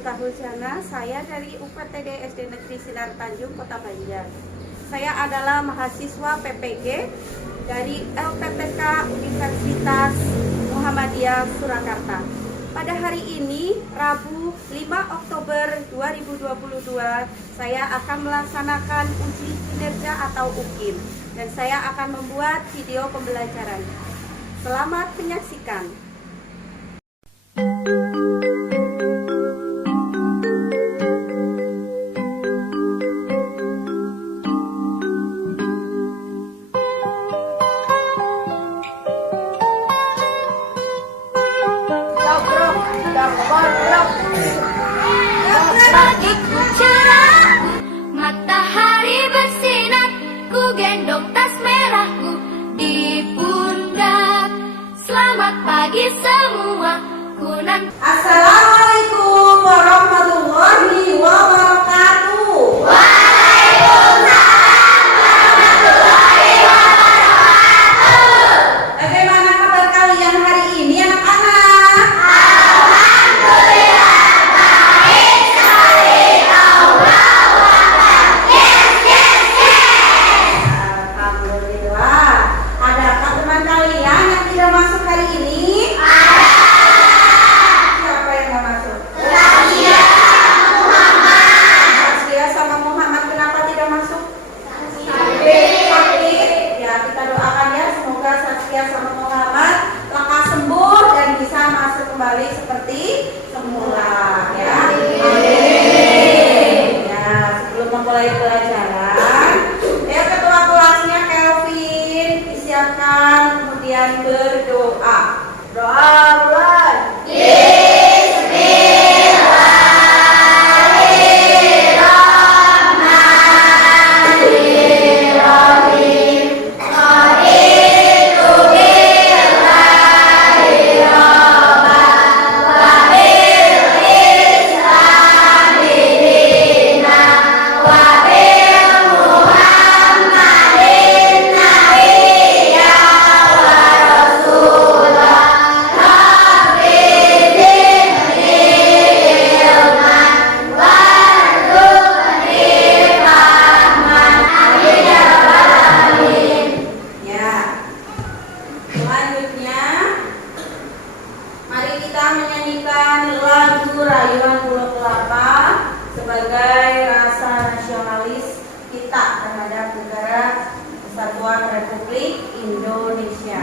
Miftah Husyana, saya dari UPTD SD Negeri Sinar Tanjung, Kota Banjar. Saya adalah mahasiswa PPG dari LPTK Universitas Muhammadiyah Surakarta. Pada hari ini, Rabu 5 Oktober 2022, saya akan melaksanakan uji kinerja atau UKIN dan saya akan membuat video pembelajaran. Selamat menyaksikan. Matahari bersinar, ku gendong tas merahku di pundak. Selamat pagi semua, ku nanti. Assalamualaikum warahmatullahi wabarakatuh. Bagaimana kabar kalian hari ini, anak-anak? Alhamdulillah. Adakah teman kalian yang tidak masuk hari ini? Siapa yang nggak masuk? Saskia sama Muhammad. Kenapa tidak masuk? Sakit. Ya, kita doakan ya, semoga Saskia sama Muhammad lekas sembuh dan bisa masuk kembali seperti semula ya. Amin. Ya, sebelum memulai pelajaran, ya ketua kelasnya Kelvin disiapkan, kemudian berdoa. Doa mulai. Selanjutnya, mari kita menyanyikan lagu Rayuan Pulau Kelapa sebagai rasa nasionalis kita terhadap negara Kesatuan Republik Indonesia.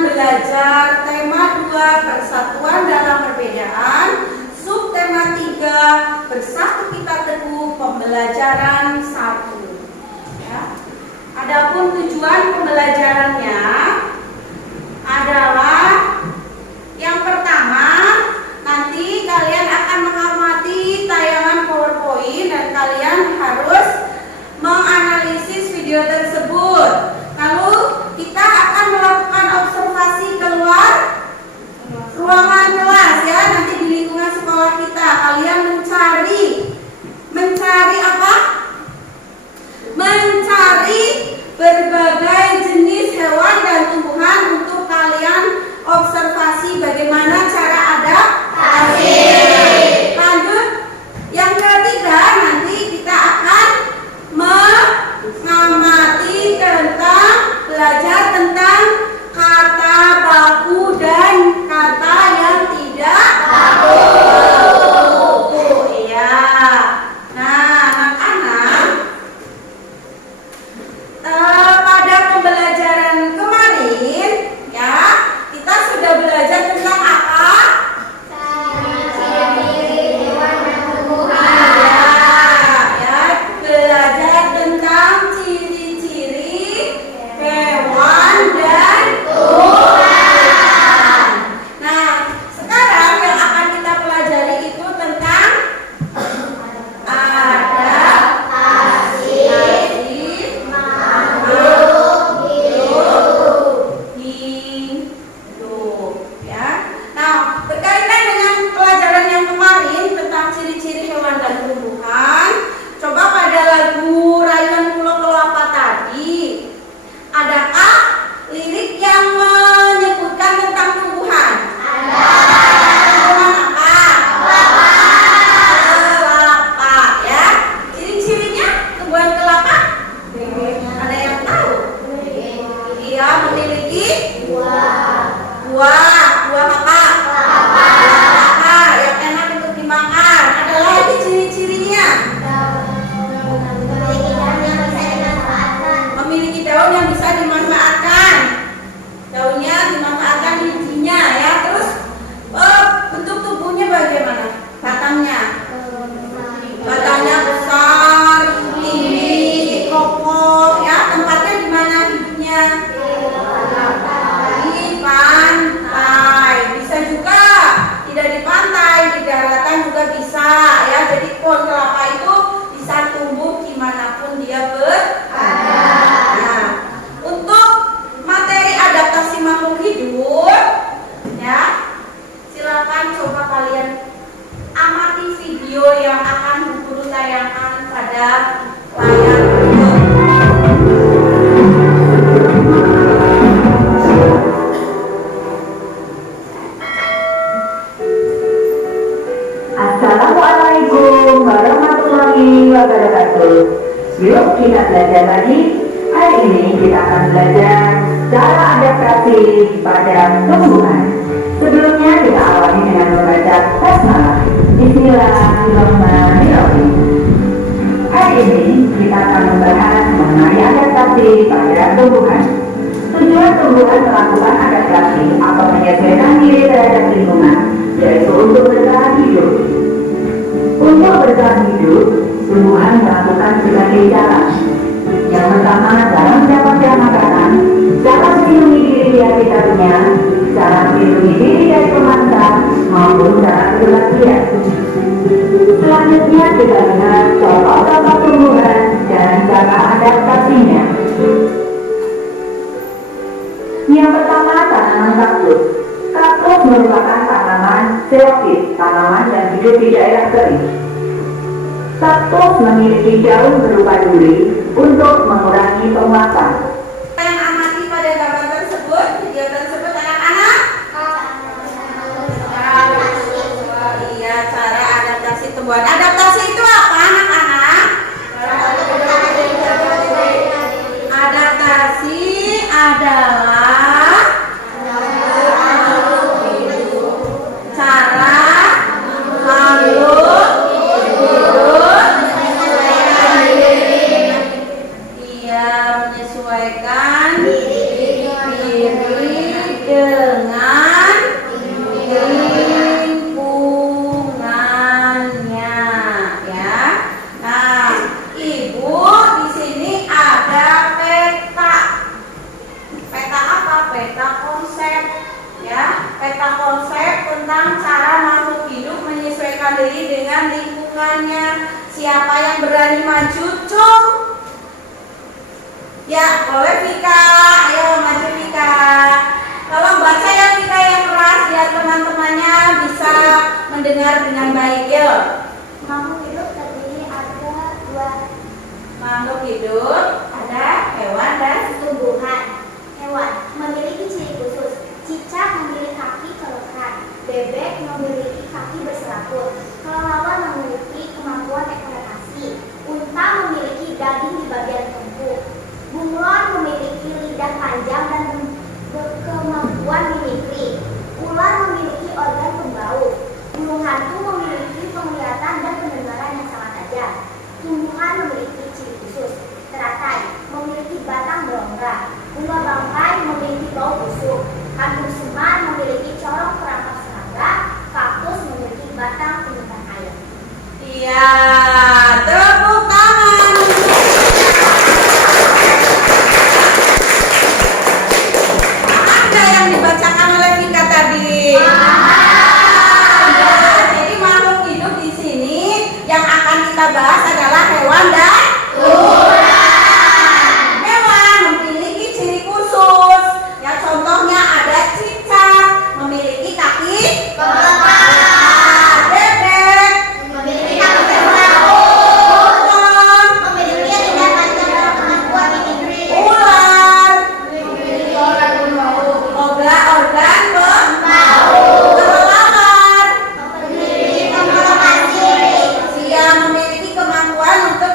Belajar tema 2 persatuan dalam perbedaan, subtema 3 bersatu kita teguh pembelajaran 1 ya. Adapun tujuan pembelajarannya adalah yang pertama, nanti kalian akan mengamati tayangan PowerPoint dan kalian harus menganalisis video tersebut. Lalu kita akan melakukan observasi keluar ruangan kelas ya, nanti di lingkungan sekolah kita. Kalian mencari apa? Mencari berbagai jenis hewan dan tumbuhan untuk kalian observasi bagaimana cara adaptasi. Lanjut, yang ketiga nanti pada layar berikut. Assalamualaikum warahmatullahi wabarakatuh. Yuk kita belajar lagi. Hari ini kita akan belajar cara adaptasi pada tumbuhan. Sebelumnya kita awali dengan membaca basmalah. Bismillahirrahmanirrahim. Hari ini kita akan membahas mengenai adaptasi pada tumbuhan. Tujuan tumbuhan melakukan adaptasi atau menyesuaikan diri terhadap lingkungan, yaitu untuk bertahan hidup. Untuk bertahan hidup, tumbuhan melakukan berbagai cara. Yang pertama, dalam mendapatkan makanan, cara melindungi diri di habitatnya, cara melindungi diri dari pemangsa, maupun cara berlarian. Selanjutnya kita lihat contoh-contoh tumbuhan dan cara adaptasinya. Yang pertama, tanaman kaktus. Kaktus merupakan tanaman xerophyt, tanaman yang hidup di daerah kering. Kaktus memiliki daun berupa duri untuk mengurangi penguapan. Yang amati pada gambar tersebut, video tersebut anak-anak. Iya, cara adaptasi tumbuhan. Adaptasi itu apa, anak-anak? Adaptasi adalah cara makhluk menyesuaikan diri dengan lingkungannya, ya. Nah, Ibu di sini ada peta. Peta apa? Peta konsep, ya. Peta konsep tentang cara makhluk hidup menyesuaikan diri dengan lingkungannya. Siapa yang berani maju, cung? Ya, boleh Vika. Ayo maju Vika. Tolong baca ya Vika yang keras biar teman-temannya bisa mendengar dengan baik. Yuk. Makhluk hidup terdiri ada dua Makhluk hidup ada hewan dan tumbuhan. Hewan memiliki ciri khusus. Cicak memiliki kaki kelekat. Bebek memiliki kaki berserabut. Kelelawar memiliki kemampuan ekspektasi. Unta memiliki daging di bagian tengkuk. Bunglon memiliki lidah panjang dan berkemampuan mimikri. Ular memiliki organ pembau. Burung hantu memiliki penglihatan dan pendengaran yang sangat tajam. Tumbuhan memiliki ciri khusus. Teratai memiliki batang berongga. Bunga bangkai memiliki bau busuk. Kambing semar memiliki corong perangkap serangga. Kaktus memiliki batang penyimpan air. iya, tepuk tangan. Ada yang dibacakan oleh Vika tadi. Ya, jadi makhluk hidup di sini yang akan kita bahas adalah hewan dan hewan memiliki ciri khusus. Ya, contohnya ada cicak memiliki kaki kelekat, bebek Memiliki kaki bunglon, memiliki lidah panjang dan kemampuan mimikri. ular, organ pembau, kelelawar, Memiliki kemampuan diri. dia memiliki kemampuan untuk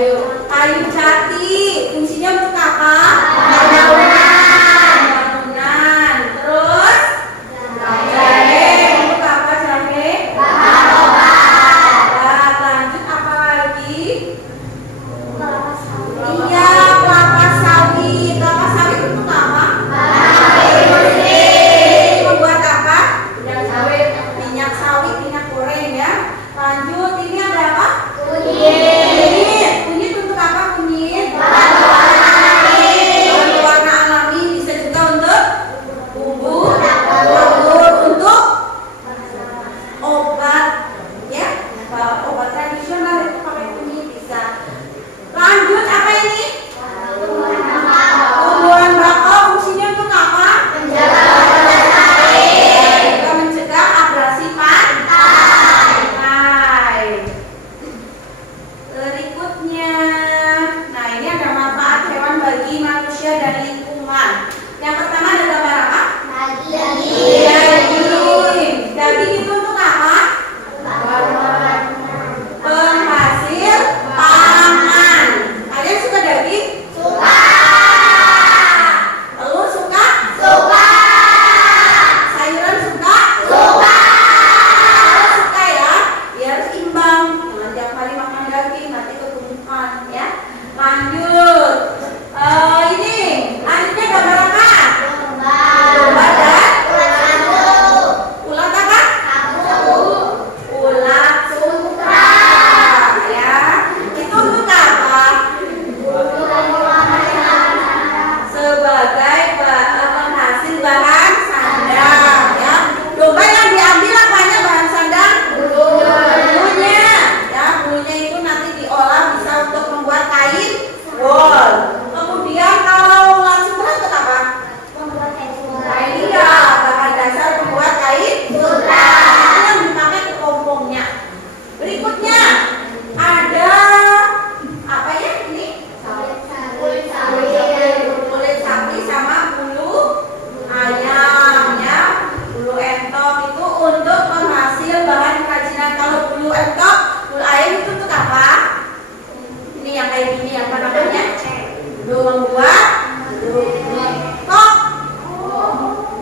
Kayu jati. Fungsinya untuk apa? Bangunan. Terus jahe. Untuk apa jahe? Obat. Lanjut apa lagi? Iya, kelapa sawit. Kelapa sawit untuk apa? Membuat apa? Minyak sawit, minyak goreng ya. Lanjut, ini ada apa? Kunyit. Kunyit untuk apa kunyit? Warna alami, bisa juga untuk bumbu dapur, untuk obat ya. Obat tradisional itu pakai kunyit bisa. Lanjut apa ini? Tumbuhan bakau, fungsinya untuk apa? Juga mencegah abrasi pantai. Berikutnya, nah ini ada manfaat hewan bagi manusia dan lingkungan. Yang pertama ada gambar apa? Daging. Daging itu untuk apa? Penghasil pangan. Kalian suka daging? Telur suka? Sayuran suka? Suka ya? Biar seimbang. Jangan tiap hari makan daging, nanti kegemukan ya. Lanjut. Ini lanjutnya gambar apa? Domba dan ulat apa? Ulat sutra ya. Itu untuk apa? Sebagai penghasil bahan sandang ya. Domba yang diambil apanya bahan sandang? Bulunya ya. Bulunya itu nanti diolah bisa untuk membuat kain wol. Kemudian kalau ulat sutra untuk apa? Iya, bahan dasar membuat kain sutra. Itu yang dipakai ke pompongnya. Berikutnya ada apa ya ini? Kulit sapi sama bulu ayam ya. Bulu entok itu untuk penghasil bahan kerajinan. Kalau bulu entok, bulu ayam itu untuk apa? Ini yang kayak gini apa namanya? Bulu membuat kok.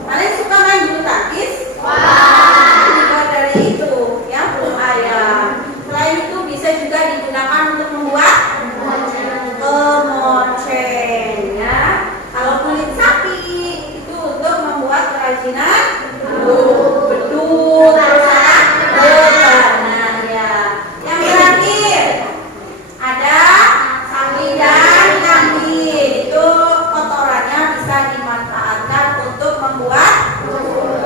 Kalian suka main bulu tangkis? Dibuat dari itu ya, bulu ayam. Selain itu bisa juga digunakan untuk membuat kemoceng ya. Kalau kulit sapi itu untuk membuat kerajinan beduk, terus apa? Bebana ya. Yang terakhir ada sapi dan kambing. Itu kotorannya bisa dimanfaatkan untuk membuat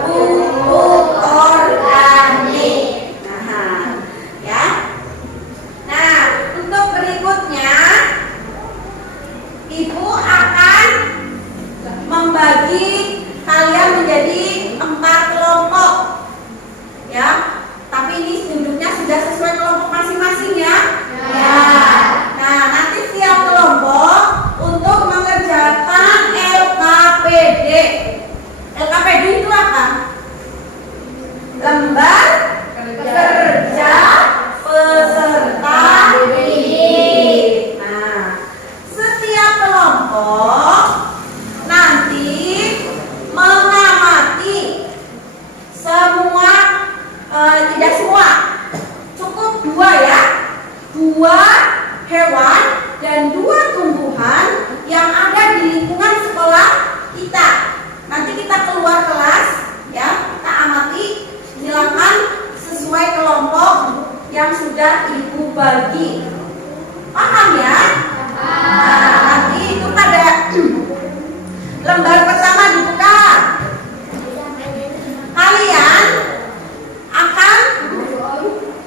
pupuk organik. Ya. Nah, untuk berikutnya Ibu akan membagi kalian menjadi 4 kelompok. Ya. Tapi ini duduknya sudah sesuai kelompok masing-masing ya. Ya. Nah, nanti setiap kelompok untuk mengerjakan LKPD. LKPD itu apa? Lembar kerja peserta didik. Nah, setiap kelompok nanti mengamati semua, tidak semua, cukup 2 ya, 2 hewan dan 2 tumbuhan yang ada di lingkungan sekolah kita. Nanti kita keluar kelas ya, kita amati, silakan sesuai kelompok yang sudah Ibu bagi. Paham ya? Nah, nanti itu pada lembar pertama dibuka. Kalian akan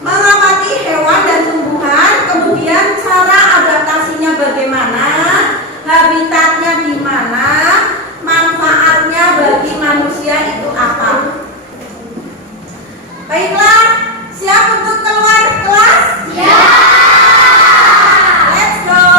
mengamati hewan dan tumbuhan, kemudian cara adaptasinya bagaimana, habitatnya di mana, manfaatnya bagi manusia itu apa. Baiklah, siap untuk keluar kelas? Ya. Let's go.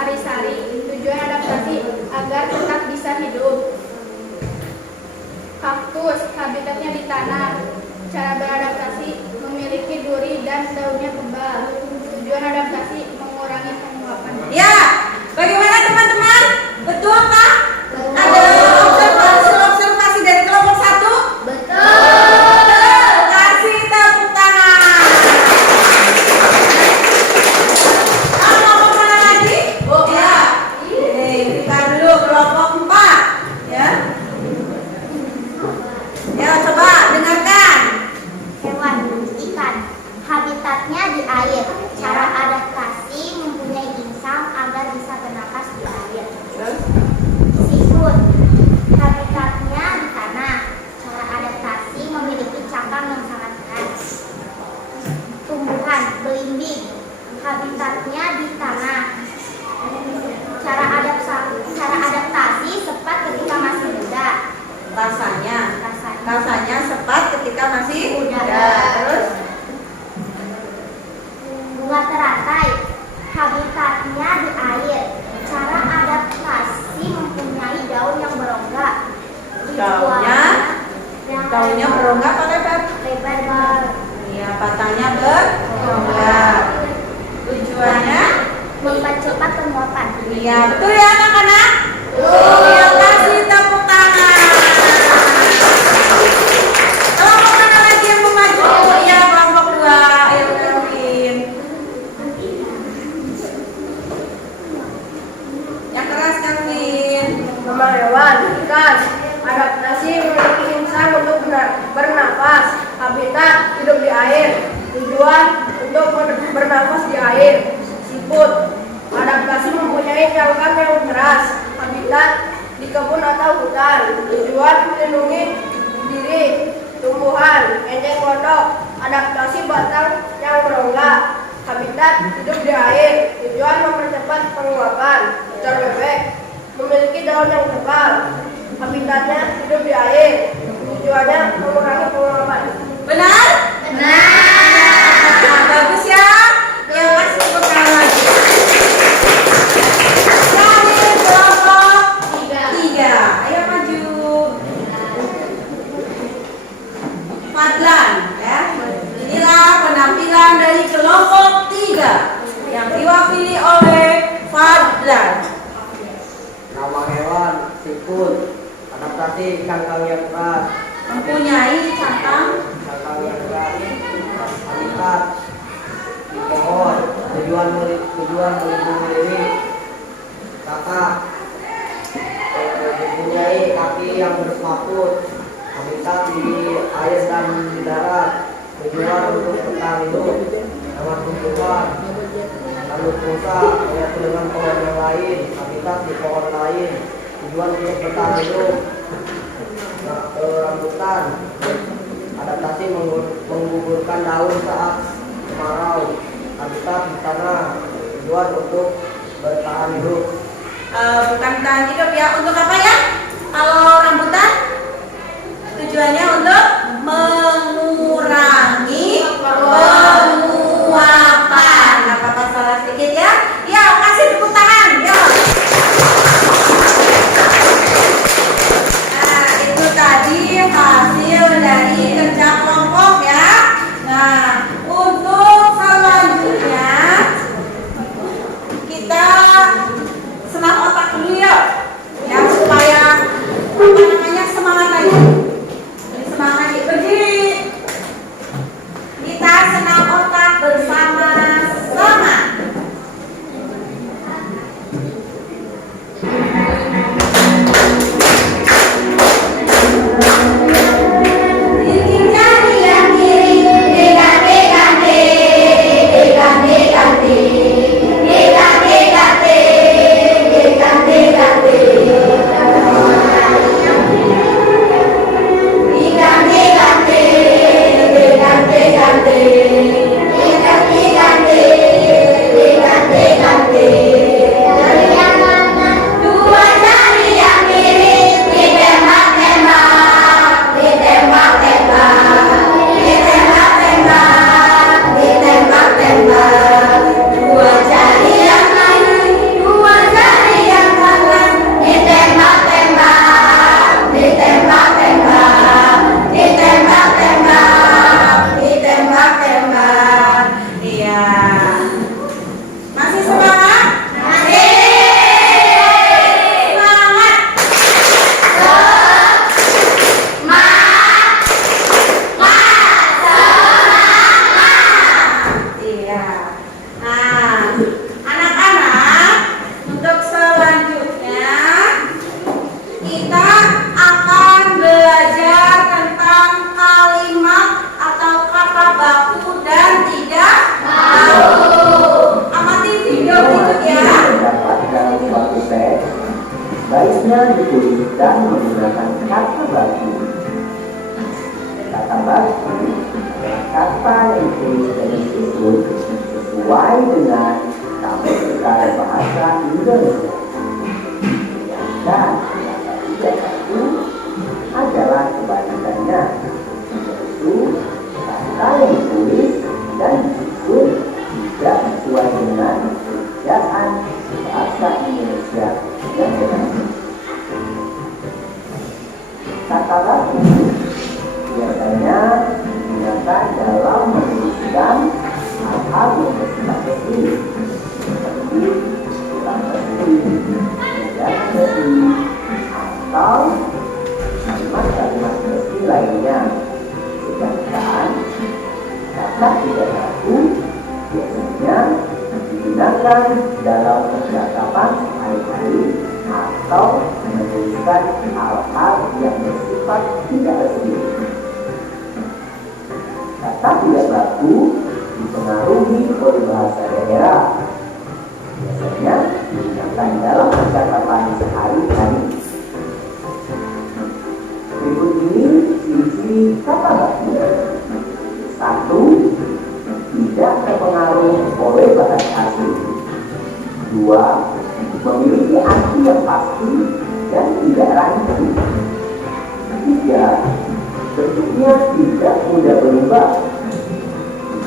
sari-sari. Tujuan adaptasi agar tetap bisa hidup. Kaktus, habitatnya di tanah. Cara beradaptasi memiliki duri dan daunnya tebal. Tujuan adaptasi mengurangi penguapan. Ya, bagaimana teman-teman? Betulkah? Ada observasi dari kelompok 1? Betul. Kasih tepuk tangan. Kelompok mana lagi? Oh ya. Kita dulu kelompok 4. Ya. Ya, coba dengarkan. Hewan, ikan. Habitatnya di air. Cara adaptasi mempunyai insang agar bisa bernapas di air. Siput. Habitatnya di tanah. Cara adaptasi memiliki cakang yang sangat keras. Tumbuhan, belimbing. Habitatnya di tanah. Cara adaptasi sepat ketika masih muda. Rasanya sepat ketika masih muda. Terus Bunga teratai. Habitatnya di air. Cara adaptasi mempunyai daun yang berongga. daunnya berongga apa lebar? Lebar. Iya, batangnya berongga. Tujuannya? Mempercepat penguapan. Iya, betul ya anak-anak? Ya, kasih tepuk tangan. Kelompok mana lagi yang mau maju? Oh iya, kelompok 2. Ayo Kelvin. Yang keras Kelvin. Nama hewan, ikan. Adaptasi memiliki insang untuk bernapas. Habitat hidup di air. Tujuan untuk bernapas di air. Siput. Adaptasi mempunyai cangkang yang keras. Habitat di kebun atau hutan. Tujuan melindungi diri. Tumbuhan, enceng gondok. Adaptasi batang yang berongga. Habitat hidup di air. Tujuan mempercepat penguapan. Ular bebek memiliki daun yang tebal. Habitatnya hidup di air. Tujuannya mengurangi penguapan. Benar? Bagus ya. Yang kasih tepuk tangan lagi. Dari kelompok 3. Ayo maju. Fadlan ya. Inilah penampilan dari kelompok 3 yang diwakili oleh Fadlan. Nama hewan, siput. Adaptasi cangkang yang keras. Mempunyai cangkang Cangkang yang keras. Habitat di pohon. Tujuan melindungi diri. Kakak mempunyai kaki yang bersepaput. Habitat di air dan di darat. Tujuan untuk bertahan hidup. Hewan tumbuhan. Lalu pulsa menyatu dengan pohon yang lain. Habitat di pohon lain. Tujuan untuk bertahan hidup. Rambutan. Adaptasi menggugurkan daun saat kemarau. Habitat di tanah. Tujuan untuk bertahan hidup. Bukan tahan hidup ya. Untuk apa ya? Kalau rambutan tujuannya untuk mengurangi penguapan. Apa salah sedikit ya? Ya, kasih tepuk tangan. Ya. Nah, itu tadi hasil dari kerja kelompok ya. Nah, untuk selanjutnya kita senam otak dulu ya. Ya, supaya semangat lagi. Semangat lagi. Berdiri. Kita senam otak bersama-sama. dituliskan menggunakan kata baku. Kata baku adalah kata yang ditulis dan disusun sesuai dengan kamus besar bahasa Indonesia. Dan kata tidak baku adalah kebalikannya, yaitu kata yang ditulis dan disusun tidak sesuai dengan ejaan bahasa Indonesia yang benar. Kata baku biasanya digunakan dalam menuliskan hal-hal yang bersifat resmi, seperti surat resmi, tidak resmi, atau kalimat-kalimat resmi lainnya. Sedangkan kata tidak baku biasanya digunakan dalam percakapan sehari-hari atau menuliskan hal-hal yang bersifat tidak resmi. Kata tidak baku dipengaruhi oleh bahasa daerah, biasanya digunakan dalam percakapan sehari-hari. Berikut ini ciri-ciri kata baku. 1. Tidak terpengaruh oleh bahasa asing. 2. Memiliki arti yang pasti dan tidak rancu. 3. Bentuknya tidak mudah berubah.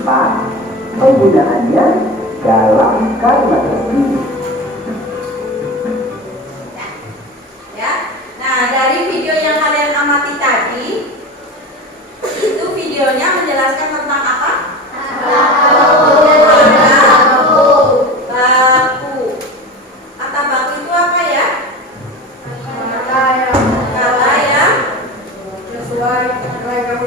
4. Penggunaannya dalam kalimat resmi. Ya. Nah, dari video yang kalian amati tadi, itu videonya menjelaskan tentang apa? Baku. Kata baku itu apa ya? Kata yang sesuai dengan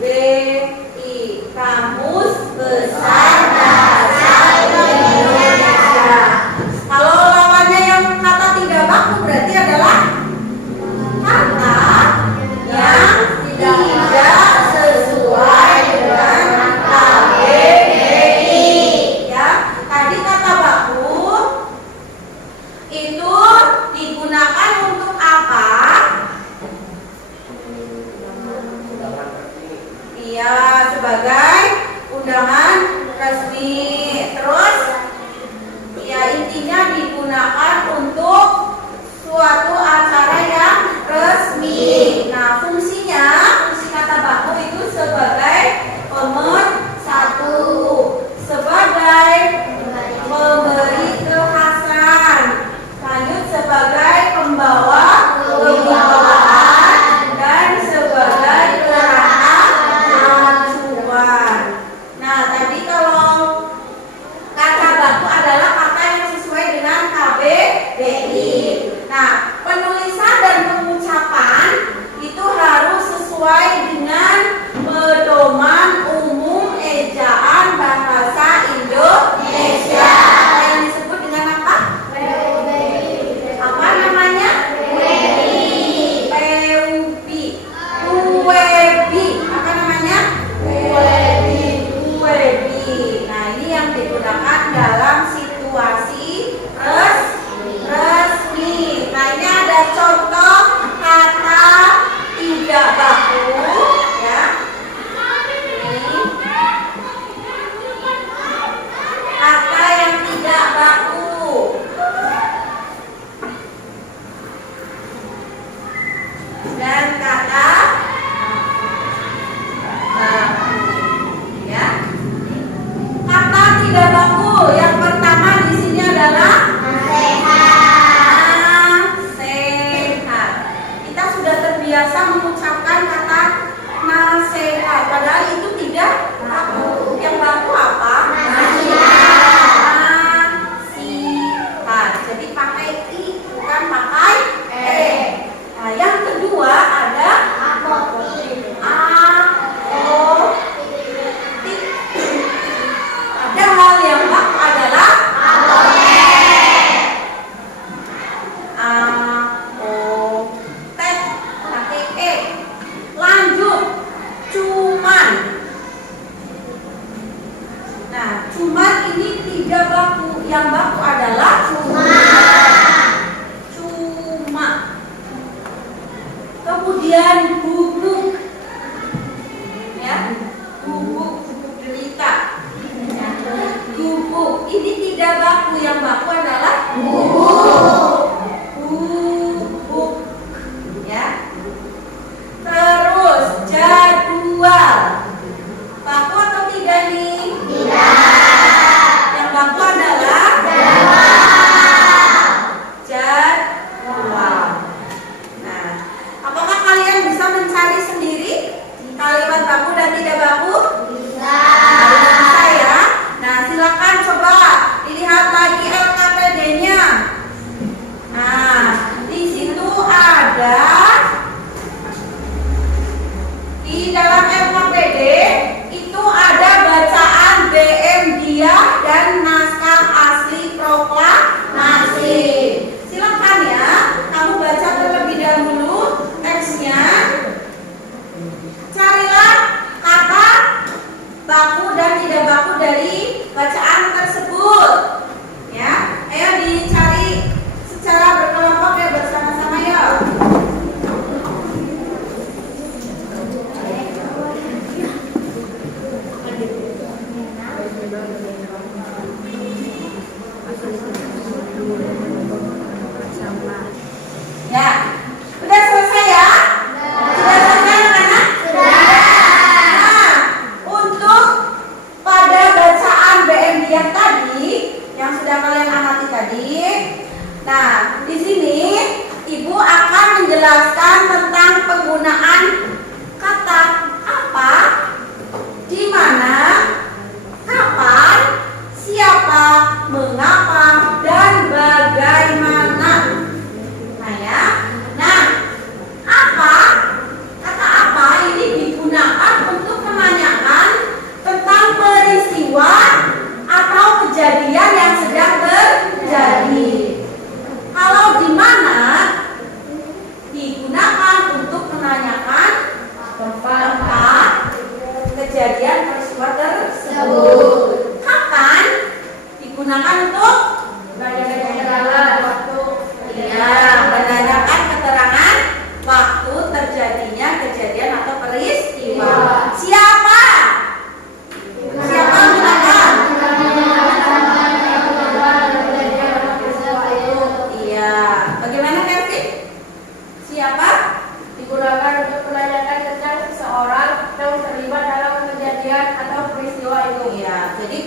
KBBI, Kamus Besar Bahasa Indonesia. Kalau lawannya yang kata tidak baku berarti adalah kata yang tidak sesuai dengan KBBI. Ya, tadi kata baku itu digunakan untuk apa? Iya, sebagai undangan resmi. Terus, ya intinya digunakan untuk suatu acara yang resmi. Nah, fungsi kata baku itu sebagai pemersatu, sebagai memberi kekhasan, lanjut sebagai pembawa kewibawaan, dan sebagai kerangka acuan. Nah, tadi kalau kata baku adalah kata yang sesuai dengan KBBI. Nah, penulisan dan pengucapan itu harus sesuai dengan pedoman umum ejaan bahasa Indonesia yang disebut dengan apa? Apa namanya? PUB. Apa namanya? UEB. Nah, ini yang digunakan dalam situasi resmi. Nah, ini ada contoh kata tidak baku, ya. Ini kata yang tidak baku. Dan kata baku, ya. Kata tidak baku yang pertama di sini adalah nasihat. Kita sudah terbiasa mengucapkan kata nasihat, padahal itu tidak baku. Yang baku apa? Nasihat. Jadi pakai i, bukan pakai e. Nah, yang kedua ada ada hal yang baku adalah pakai e. Lanjut, cuman.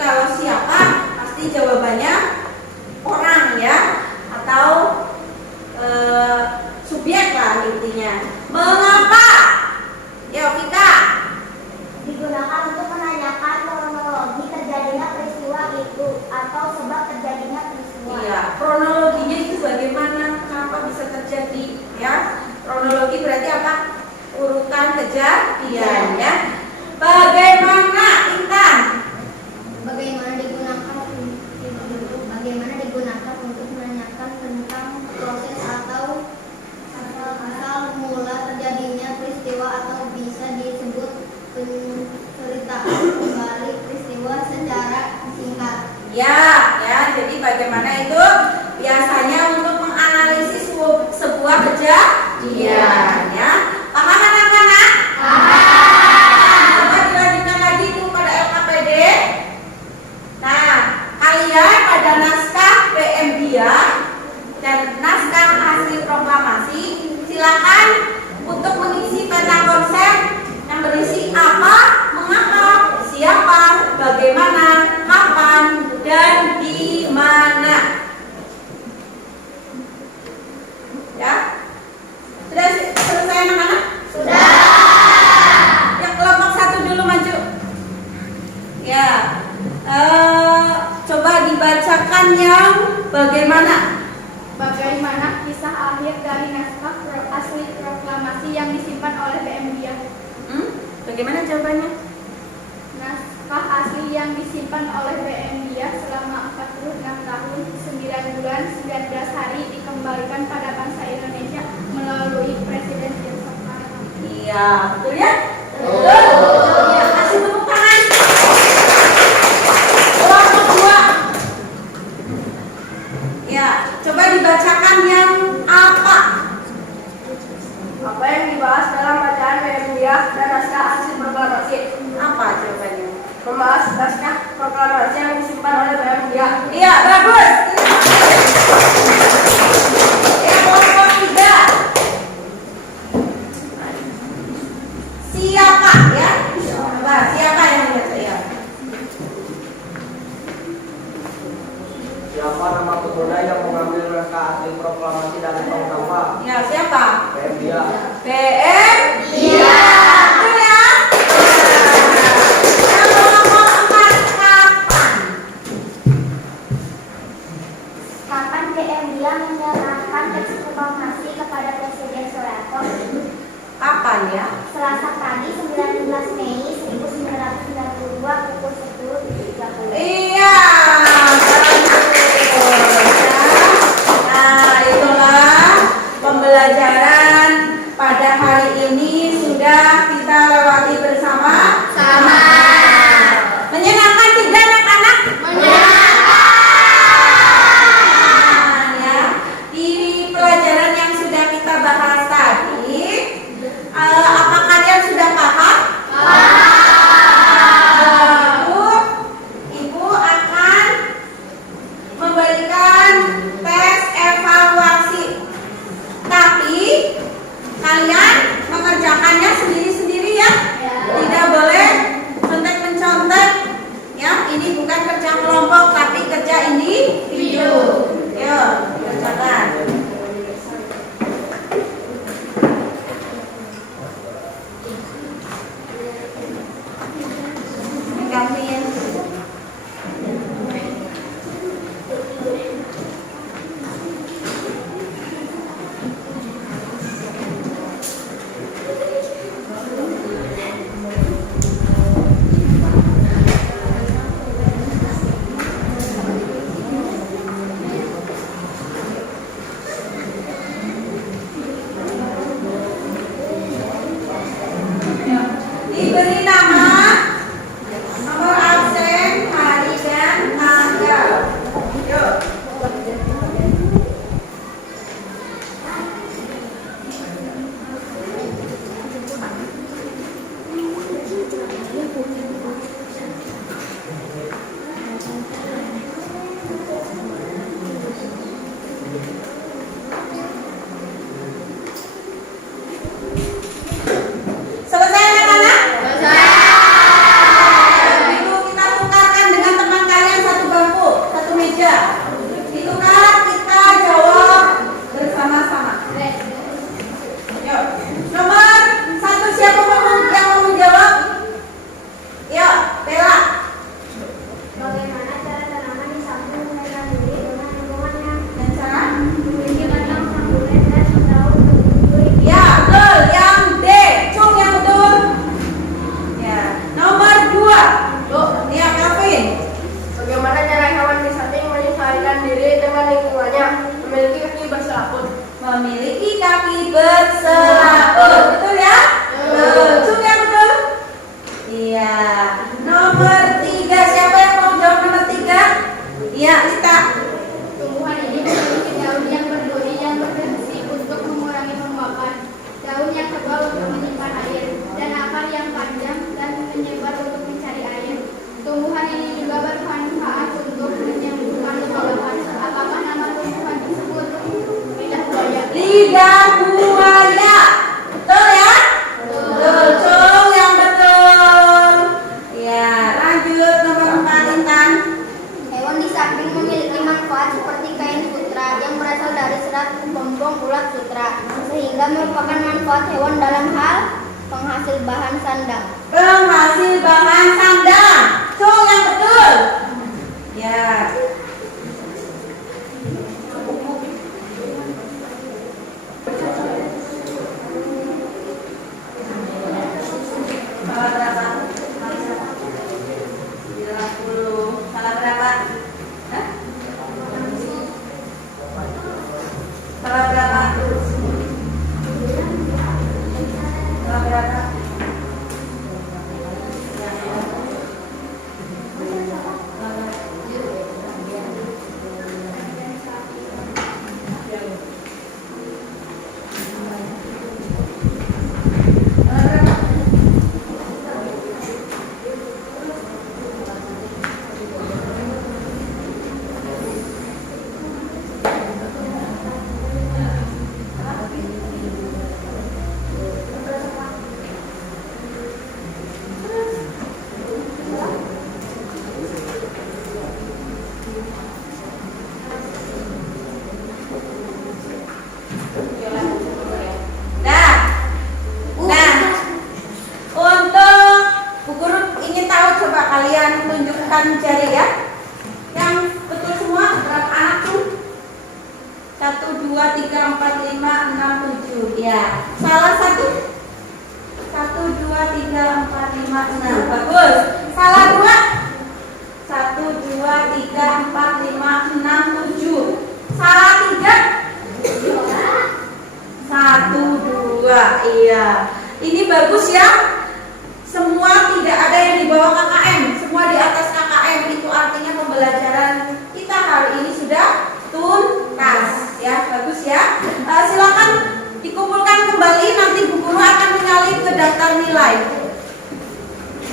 kalau siapa, pasti jawabannya orang ya, atau subjek lah intinya. Mengapa? Ya kita Digunakan untuk menanyakan kronologi terjadinya peristiwa itu atau sebab terjadinya peristiwa. iya, kronologinya itu bagaimana, kenapa bisa terjadi ya. Kronologi berarti apa? Urutan kejadian ya. Bagaimana Intan? Bagaimana digunakan untuk menanyakan tentang proses atau asal mula terjadinya peristiwa atau bisa disebut penceritaan kembali peristiwa secara singkat. Ya, ya. Jadi bagaimana itu biasanya untuk menganalisis sebuah kejadian ya. Paham anak-anak? Coba dilanjutkan lagi itu pada LKPD. Nah, kalian pada naskah PM dia dan naskah hasil proklamasi silakan untuk mengisi peta konsep yang berisi apa, mengapa, siapa, bagaimana, kapan, dan di mana. Ya, sudah selesai anak-anak? Sudah. Yang kelompok 1 dulu maju. Ya, coba dibacakan yang bagaimana. Bagaimana kisah akhir dari naskah asli proklamasi yang disimpan oleh BM Dia? Bagaimana jawabannya? Naskah asli yang disimpan oleh BM Dia selama 46 tahun, 9 bulan, 19 hari dikembalikan pada bangsa Indonesia melalui Presiden Soekarno. Iya, betul ya? Betul. Ya, kasih tepuk tangan. Kelompok 2. Ya, coba dibacakan yang apa? Apa yang dibahas dalam bacaan PM Dia dan naskah asli proklamasi? Apa jawabannya? Membahas naskah proklamasi yang disimpan oleh PM Dia. Iya, bagus. Ya, kelompok 3. Siapa ya? Coba siapa yang lihat saya? Siapa nama pemuda yang mengambil naskah asli proklamasi dari tong sampah? Ya, siapa? PM dia. PM Dia. Betul ya? Yang kelompok 4 kapan? Penghasil bahan sandang. Penghasil bahan sandang. Cong yang betul. Ya. Salah berapa? 90. Salah berapa? Hah? Salah berapa? Salah berapa? Kalian tunjukkan jari ya. Yang betul semua berapa anak tuh? 1, 2, 3, 4, 5, 6, 7. Ya. Salah satu? 1, 2, 3, 4, 5, 6. Bagus. Salah dua? 1, 2, 3, 4, 5, 6, 7. Salah tiga? 1, 2. Iya. Ini bagus ya. Semua tidak ada yang di bawah KKM, semua di atas KKM. Itu artinya pembelajaran kita hari ini sudah tuntas. Ya, bagus ya. Silakan dikumpulkan kembali, nanti Bu Guru akan menyalin ke daftar nilai.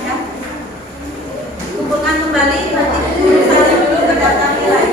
Ya. Kumpulkan kembali, nanti Bu Guru salin dulu ke daftar nilai.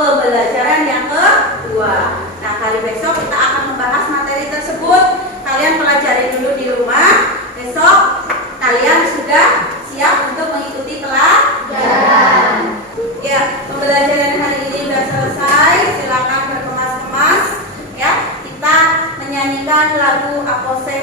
Pembelajaran yang kedua. Nah, kali besok kita akan membahas materi tersebut. Kalian pelajari dulu di rumah. Besok kalian sudah siap untuk mengikuti pelajaran. Ya, pembelajaran hari ini sudah selesai. Silakan berkemas-kemas. Ya, kita menyanyikan lagu Apose